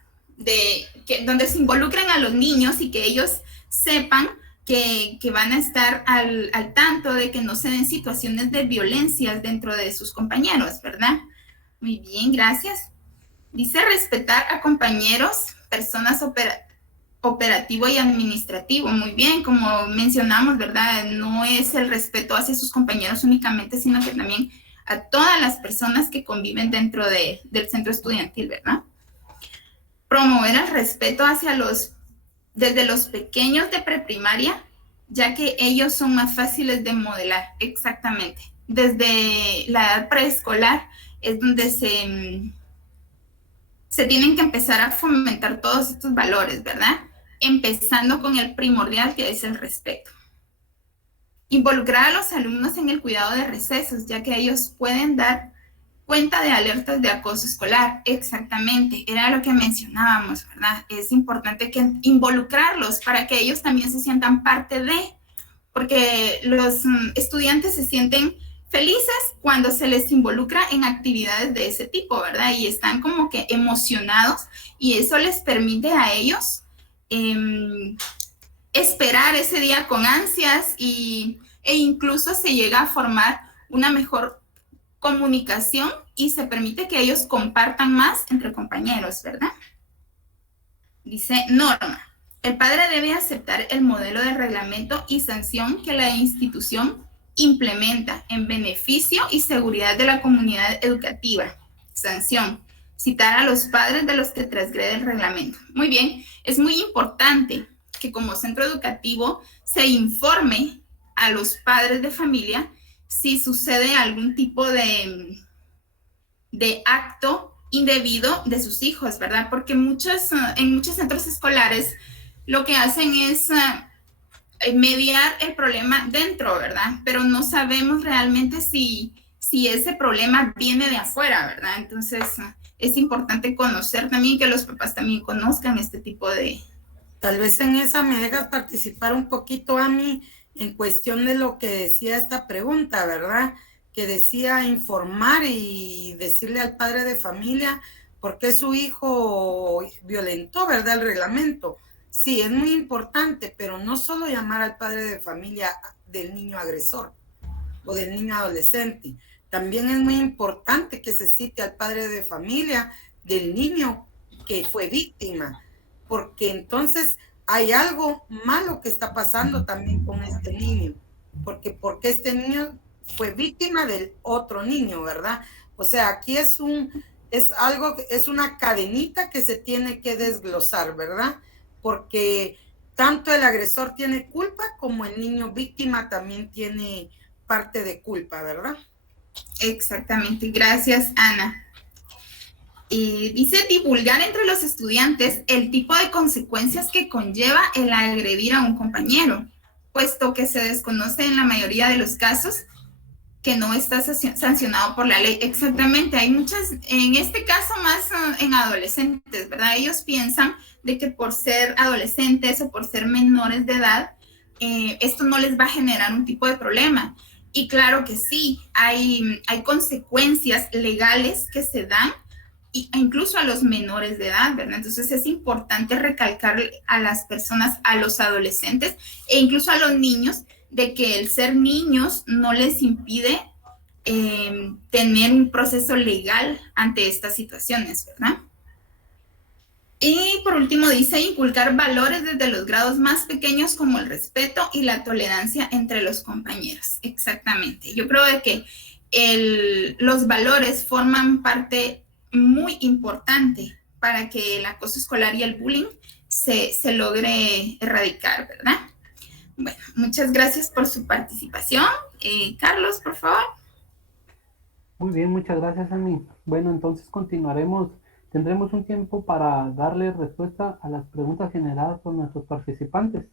donde se involucren a los niños y que ellos sepan que van a estar al tanto de que no se den situaciones de violencia dentro de sus compañeros, ¿verdad? Muy bien, gracias. Dice respetar a compañeros, personas operativo y administrativo. Muy bien, como mencionamos, ¿verdad? No es el respeto hacia sus compañeros únicamente, sino que también a todas las personas que conviven dentro del centro estudiantil, ¿verdad? Promover el respeto desde los pequeños de preprimaria, ya que ellos son más fáciles de modelar, exactamente. Desde la edad preescolar es donde se tienen que empezar a fomentar todos estos valores, ¿verdad? Empezando con el primordial, que es el respeto. Involucrar a los alumnos en el cuidado de recesos, ya que ellos pueden dar cuenta de alertas de acoso escolar. Exactamente, era lo que mencionábamos, ¿verdad? Es importante involucrarlos para que ellos también se sientan parte de, porque los estudiantes se sienten felices cuando se les involucra en actividades de ese tipo, ¿verdad? Y están como que emocionados y eso les permite a ellos esperar ese día con ansias e incluso se llega a formar una mejor comunicación y se permite que ellos compartan más entre compañeros, ¿verdad? Dice Norma, el padre debe aceptar el modelo de reglamento y sanción que la institución implementa en beneficio y seguridad de la comunidad educativa. Sanción, citar a los padres de los que transgrede el reglamento. Muy bien, es muy importante que como centro educativo se informe a los padres de familia si sucede algún tipo de acto indebido de sus hijos, ¿verdad? Porque en muchos centros escolares lo que hacen es mediar el problema dentro, ¿verdad? Pero no sabemos realmente si ese problema viene de afuera, ¿verdad? Entonces es importante conocer también, que los papás también conozcan este tipo de... Tal vez en esa me dejas participar un poquito a mí en cuestión de lo que decía esta pregunta, ¿verdad? Que decía informar y decirle al padre de familia por qué su hijo violentó, ¿verdad? El reglamento. Sí, es muy importante, pero no solo llamar al padre de familia del niño agresor o del niño adolescente. También es muy importante que se cite al padre de familia del niño que fue víctima, porque entonces hay algo malo que está pasando también con este niño, porque este niño fue víctima del otro niño, ¿verdad? O sea, aquí es una cadenita que se tiene que desglosar, ¿verdad? Porque tanto el agresor tiene culpa como el niño víctima también tiene parte de culpa, ¿verdad? Exactamente, gracias Ana. Dice divulgar entre los estudiantes el tipo de consecuencias que conlleva el agredir a un compañero, puesto que se desconoce en la mayoría de los casos que no está sancionado por la ley. Exactamente, hay muchas, en este caso más en adolescentes, ¿verdad? Ellos piensan de que por ser adolescentes o por ser menores de edad, esto no les va a generar un tipo de problema. Y claro que sí, hay consecuencias legales que se dan incluso a los menores de edad, ¿verdad? Entonces es importante recalcar a las personas, a los adolescentes e incluso a los niños, de que el ser niños no les impide tener un proceso legal ante estas situaciones, ¿verdad? Y por último dice inculcar valores desde los grados más pequeños como el respeto y la tolerancia entre los compañeros. Exactamente. Yo creo de que los valores forman parte muy importante para que el acoso escolar y el bullying se logre erradicar, ¿verdad? Bueno, muchas gracias por su participación. Carlos, por favor. Muy bien, muchas gracias, Ani. Bueno, entonces continuaremos. Tendremos un tiempo para darle respuesta a las preguntas generadas por nuestros participantes.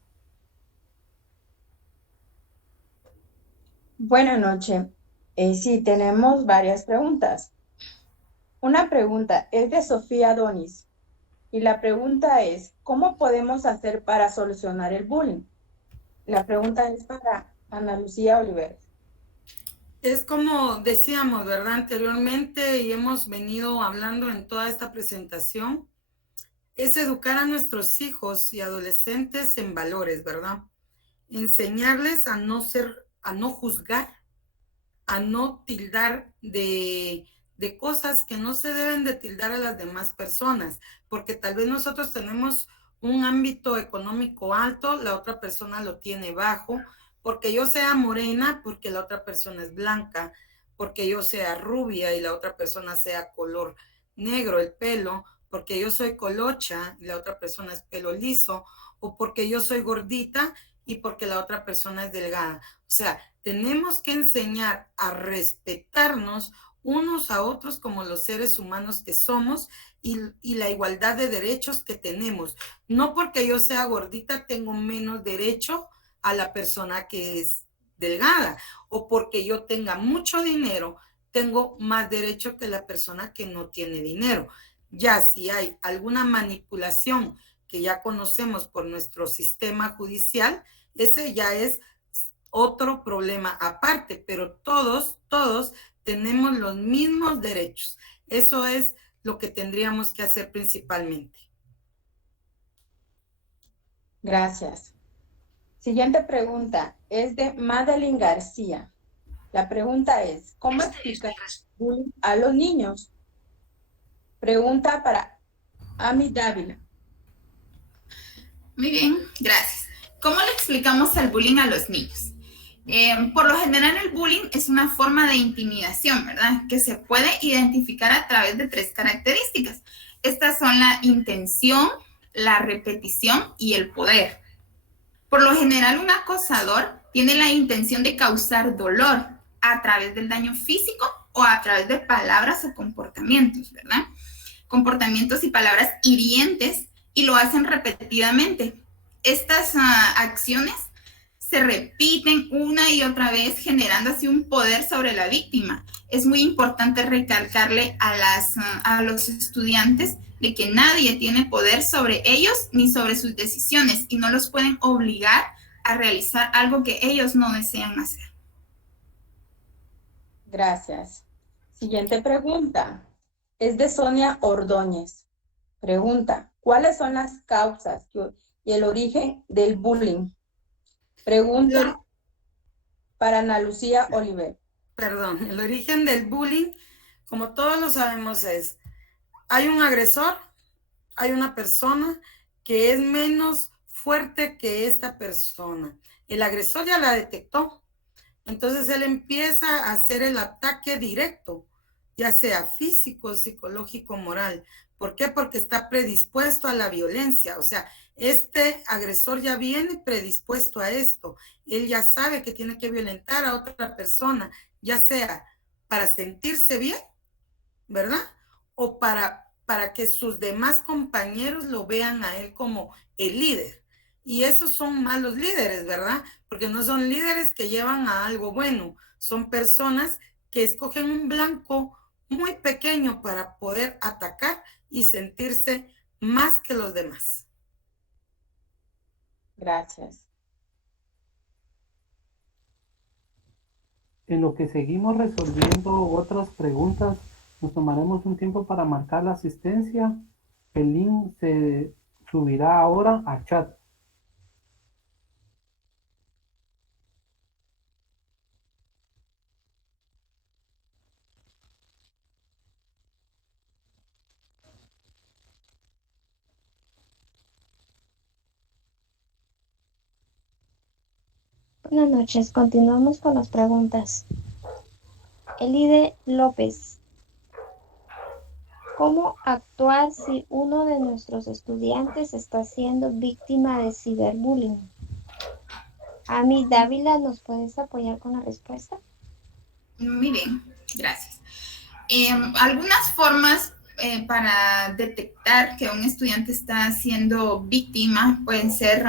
Buenas noches. Sí, tenemos varias preguntas. Una pregunta es de Sofía Donis y la pregunta es, ¿cómo podemos hacer para solucionar el bullying? La pregunta es para Ana Lucía Oliveros. Es como decíamos, ¿verdad? Anteriormente y hemos venido hablando en toda esta presentación, es educar a nuestros hijos y adolescentes en valores, ¿verdad? Enseñarles a no juzgar, a no tildar de cosas que no se deben de tildar a las demás personas, porque tal vez nosotros tenemos un ámbito económico alto, la otra persona lo tiene bajo, porque yo sea morena, porque la otra persona es blanca, porque yo sea rubia y la otra persona sea color negro el pelo, porque yo soy colocha y la otra persona es pelo liso, o porque yo soy gordita y porque la otra persona es delgada. O sea, tenemos que enseñar a respetarnos unos a otros como los seres humanos que somos y la igualdad de derechos que tenemos. No porque yo sea gordita tengo menos derecho a la persona que es delgada, o porque yo tenga mucho dinero tengo más derecho que la persona que no tiene dinero. Ya si hay alguna manipulación que ya conocemos por nuestro sistema judicial, ese ya es otro problema aparte, pero todos tenemos los mismos derechos. Eso es lo que tendríamos que hacer principalmente. Gracias. Siguiente pregunta es de Madeline García. La pregunta es, ¿cómo explicar bullying a los niños? Pregunta para Ami Dávila. Muy bien, gracias. ¿Cómo le explicamos el bullying a los niños? Por lo general el bullying es una forma de intimidación, ¿verdad? Que se puede identificar a través de 3 características. Estas son la intención, la repetición y el poder. Por lo general un acosador tiene la intención de causar dolor a través del daño físico o a través de palabras o comportamientos, ¿verdad? Comportamientos y palabras hirientes, y lo hacen repetidamente. Estas acciones se repiten una y otra vez, generando así un poder sobre la víctima. Es muy importante recalcarle a los estudiantes de que nadie tiene poder sobre ellos ni sobre sus decisiones y no los pueden obligar a realizar algo que ellos no desean hacer. Gracias. Siguiente pregunta es de Sonia Ordóñez. Pregunta, ¿cuáles son las causas y el origen del bullying? Pregunta para Ana Lucía Oliver. Perdón, el origen del bullying, como todos lo sabemos, es, hay un agresor, hay una persona que es menos fuerte que esta persona. El agresor ya la detectó, entonces él empieza a hacer el ataque directo, ya sea físico, psicológico, moral. ¿Por qué? Porque está predispuesto a la violencia. O sea, este agresor ya viene predispuesto a esto. Él ya sabe que tiene que violentar a otra persona, ya sea para sentirse bien, ¿verdad? O para que sus demás compañeros lo vean a él como el líder. Y esos son malos líderes, ¿verdad? Porque no son líderes que llevan a algo bueno, son personas que escogen un blanco muy pequeño para poder atacar y sentirse más que los demás. Gracias. En lo que seguimos resolviendo otras preguntas, nos tomaremos un tiempo para marcar la asistencia. El link se subirá ahora a chat. Buenas noches, continuamos con las preguntas. Elide López. ¿Cómo actuar si uno de nuestros estudiantes está siendo víctima de ciberbullying? Ami Dávila, ¿nos puedes apoyar con la respuesta? Muy bien, gracias. Algunas formas para detectar que un estudiante está siendo víctima pueden ser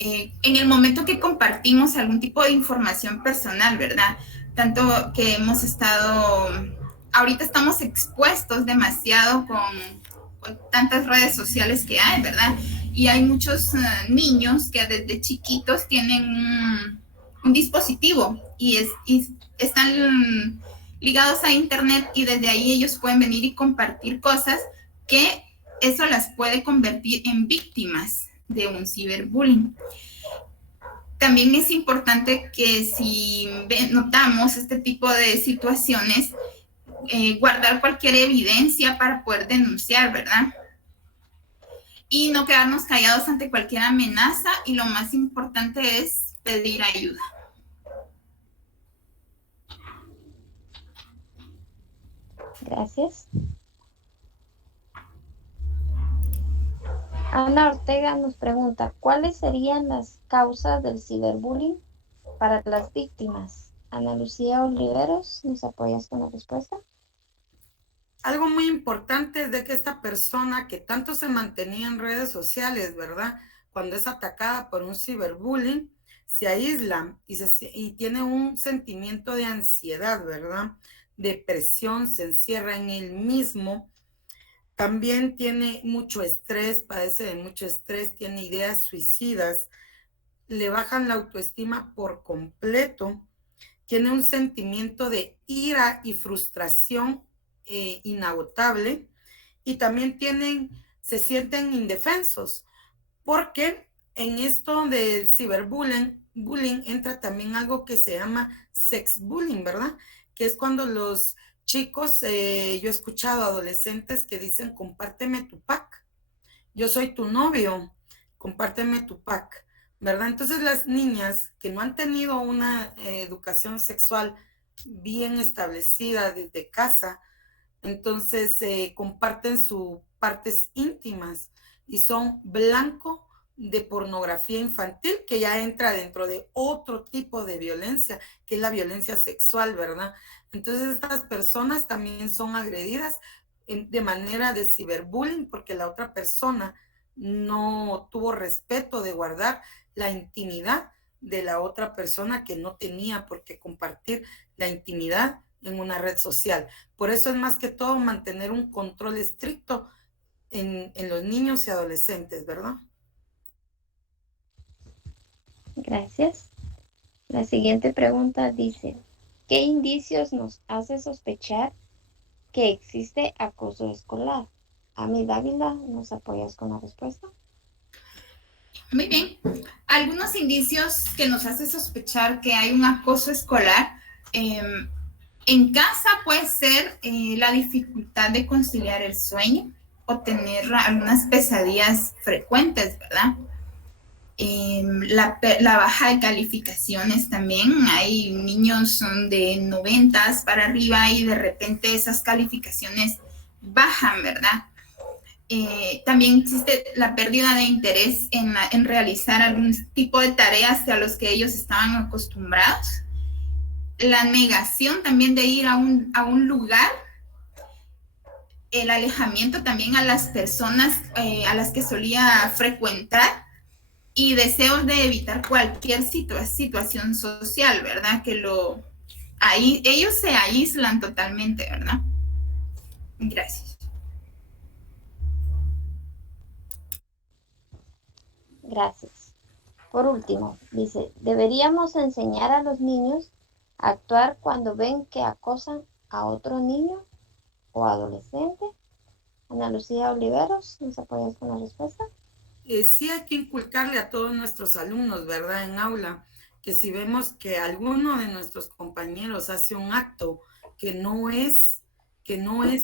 en el momento que compartimos algún tipo de información personal, ¿verdad? Tanto que hemos estado, ahorita estamos expuestos demasiado con tantas redes sociales que hay, ¿verdad? Y hay muchos niños que desde chiquitos tienen un dispositivo y están ligados a internet y desde ahí ellos pueden venir y compartir cosas que eso las puede convertir en víctimas de un ciberbullying. También es importante que si notamos este tipo de situaciones, guardar cualquier evidencia para poder denunciar, ¿verdad? Y no quedarnos callados ante cualquier amenaza y lo más importante es pedir ayuda. Gracias. Ana Ortega nos pregunta, ¿cuáles serían las causas del ciberbullying para las víctimas? Ana Lucía Oliveros, ¿nos apoyas con la respuesta? Algo muy importante es de que esta persona que tanto se mantenía en redes sociales, ¿verdad? Cuando es atacada por un ciberbullying, se aísla y tiene un sentimiento de ansiedad, ¿verdad? Depresión, se encierra en él mismo. También tiene mucho estrés, padece de mucho estrés, tiene ideas suicidas, le bajan la autoestima por completo, tiene un sentimiento de ira y frustración inagotable y también se sienten indefensos porque en esto del ciberbullying entra también algo que se llama sex bullying, ¿verdad? Que es cuando los chicos, yo he escuchado adolescentes que dicen, compárteme tu pack, yo soy tu novio, compárteme tu pack, ¿verdad? Entonces las niñas que no han tenido una educación sexual bien establecida desde casa, entonces comparten sus partes íntimas y son blanco de pornografía infantil, que ya entra dentro de otro tipo de violencia, que es la violencia sexual, ¿verdad? Entonces estas personas también son agredidas de manera de ciberbullying porque la otra persona no tuvo respeto de guardar la intimidad de la otra persona que no tenía por qué compartir la intimidad en una red social. Por eso es más que todo mantener un control estricto en los niños y adolescentes, ¿verdad? Gracias. La siguiente pregunta dice, ¿qué indicios nos hace sospechar que existe acoso escolar? Ami Dávila, ¿nos apoyas con la respuesta? Muy bien. Algunos indicios que nos hace sospechar que hay un acoso escolar. En casa puede ser la dificultad de conciliar el sueño o tener algunas pesadillas frecuentes, ¿verdad? La baja de calificaciones también. Hay niños son de 90 para arriba y de repente esas calificaciones bajan, ¿verdad? También existe la pérdida de interés en realizar algún tipo de tareas a los que ellos estaban acostumbrados. La negación también de ir a un lugar el alejamiento también a las personas a las que solía frecuentar y deseos de evitar cualquier situación social, ¿verdad? Ahí ellos se aíslan totalmente, ¿verdad? Gracias. Gracias. Por último, dice, ¿deberíamos enseñar a los niños a actuar cuando ven que acosan a otro niño o adolescente? Ana Lucía Oliveros, ¿nos apoyas con la respuesta? Sí hay que inculcarle a todos nuestros alumnos, ¿verdad? En aula, que si vemos que alguno de nuestros compañeros hace un acto que no es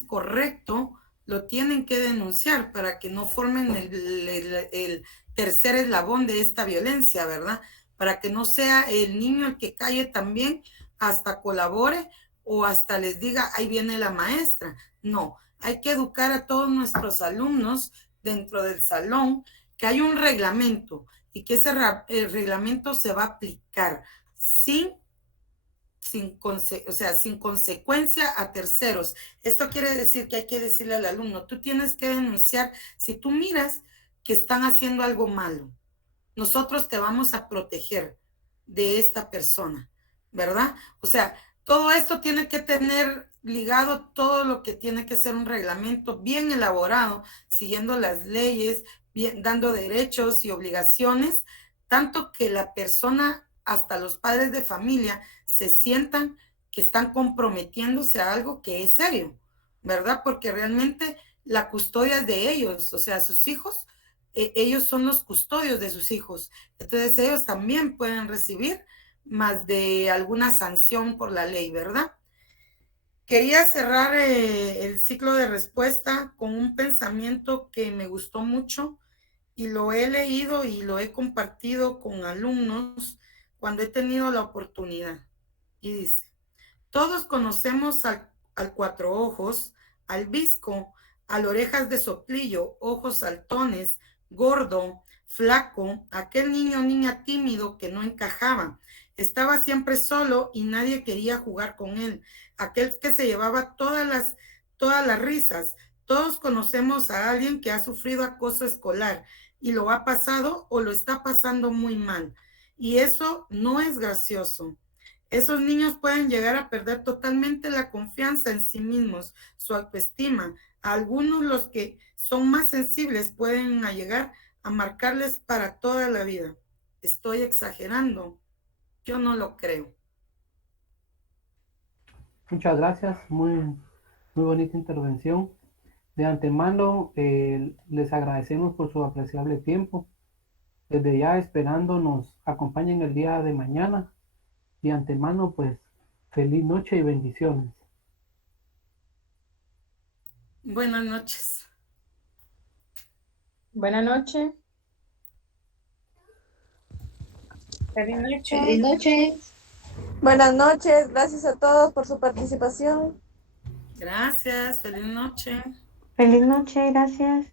correcto, lo tienen que denunciar para que no formen el tercer eslabón de esta violencia, ¿verdad? Para que no sea el niño el que calle también, hasta colabore o hasta les diga, ahí viene la maestra. No, hay que educar a todos nuestros alumnos dentro del salón, que hay un reglamento y que el reglamento se va a aplicar sin consecuencia a terceros. Esto quiere decir que hay que decirle al alumno, tú tienes que denunciar si tú miras que están haciendo algo malo. Nosotros te vamos a proteger de esta persona, ¿verdad? O sea, todo esto tiene que tener ligado todo lo que tiene que ser un reglamento bien elaborado, siguiendo las leyes, bien, dando derechos y obligaciones, tanto que la persona, hasta los padres de familia, se sientan que están comprometiéndose a algo que es serio, ¿verdad? Porque realmente la custodia es de ellos, o sea, sus hijos, ellos son los custodios de sus hijos. Entonces ellos también pueden recibir más de alguna sanción por la ley, ¿verdad? Quería cerrar el ciclo de respuesta con un pensamiento que me gustó mucho y lo he leído y lo he compartido con alumnos cuando he tenido la oportunidad. Y dice, todos conocemos al cuatro ojos, al visco, al orejas de soplillo, ojos saltones, gordo, flaco, aquel niño o niña tímido que no encajaba. Estaba siempre solo y nadie quería jugar con él. Aquel que se llevaba todas las risas. Todos conocemos a alguien que ha sufrido acoso escolar y lo ha pasado o lo está pasando muy mal. Y eso no es gracioso. Esos niños pueden llegar a perder totalmente la confianza en sí mismos, su autoestima. Algunos, los que son más sensibles, pueden llegar a marcarles para toda la vida. ¿Estoy exagerando? Yo no lo creo. Muchas gracias, muy bonita intervención. De antemano, les agradecemos por su apreciable tiempo. Desde ya esperando nos acompañen el día de mañana. De antemano, pues, feliz noche y bendiciones. Buenas noches. Buenas noches. Feliz noche. Feliz noche. Buenas noches, gracias a todos por su participación. Gracias, feliz noche. Feliz noche, gracias.